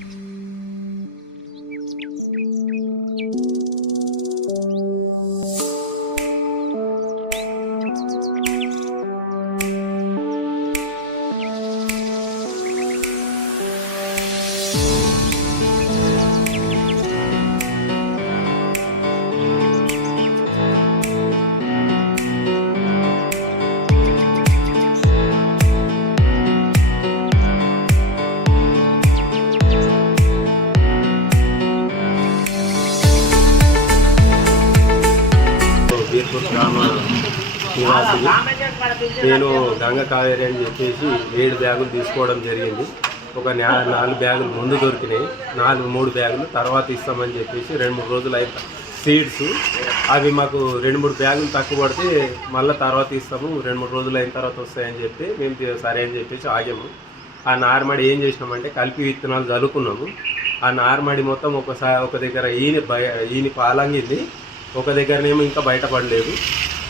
Mm-hmm. Birpur గ్రామ నివాసిని నేను గంగ కావేరి అని చెప్పేసి ఏడు బ్యాగులు తీసుకోవడం జరిగింది. ఒక నాలుగు బ్యాగులు ముందు దొరికినాయి. నాలుగు మూడు బ్యాగులు తర్వాత ఇస్తామని చెప్పేసి రెండు మూడు రోజులు అయిన సీడ్స్. అవి మాకు రెండు మూడు బ్యాగులు తక్కువ పడితే మళ్ళీ తర్వాత ఇస్తాము. రెండు మూడు రోజులు అయిన తర్వాత వస్తాయని చెప్పి మేము సరే అని చెప్పేసి ఆగాము. ఆ నార్మడి ఏం చేసినామంటే కలిపి విత్తనాలు చల్లుకున్నాము ఆ నార్మడి మొత్తం ఒకసారి ఒక దగ్గర ఈయన బయ ఈయన పాలంగింది. ఒక దగ్గరనేమో ఇంకా బయటపడలేదు.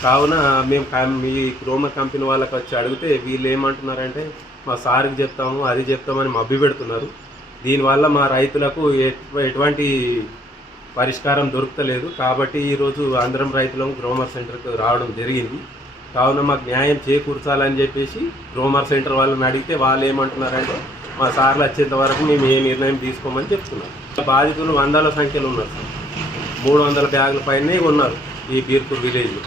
కావున మేము కం- మీ క్రోమ కంపెనీ వాళ్ళకి వచ్చి అడిగితే వీళ్ళు ఏమంటున్నారంటే మా సార్కి చెప్తాము అది చెప్తామని మబ్బి పెడుతున్నారు. దీనివల్ల మా రైతులకు ఎటువంటి పరిష్కారం దొరుకుతలేదు. కాబట్టి ఈరోజు ఆంధ్రం రైతులం గ్రోమర్ సెంటర్కి రావడం జరిగింది. కావున మాకు న్యాయం చేకూర్చాలని చెప్పేసి గ్రోమర్ సెంటర్ వాళ్ళని అడిగితే వాళ్ళు ఏమంటున్నారంటే మా సార్లు వచ్చేంత వరకు మేము ఏ నిర్ణయం తీసుకోమని చెప్తున్నాం బాధితులు వందల సంఖ్యలో ఉన్నారు సార్. మూడు వందల బ్యాగుల పైనే ఉన్నారు ఈ బీర్పూర్ విలేజ్లో.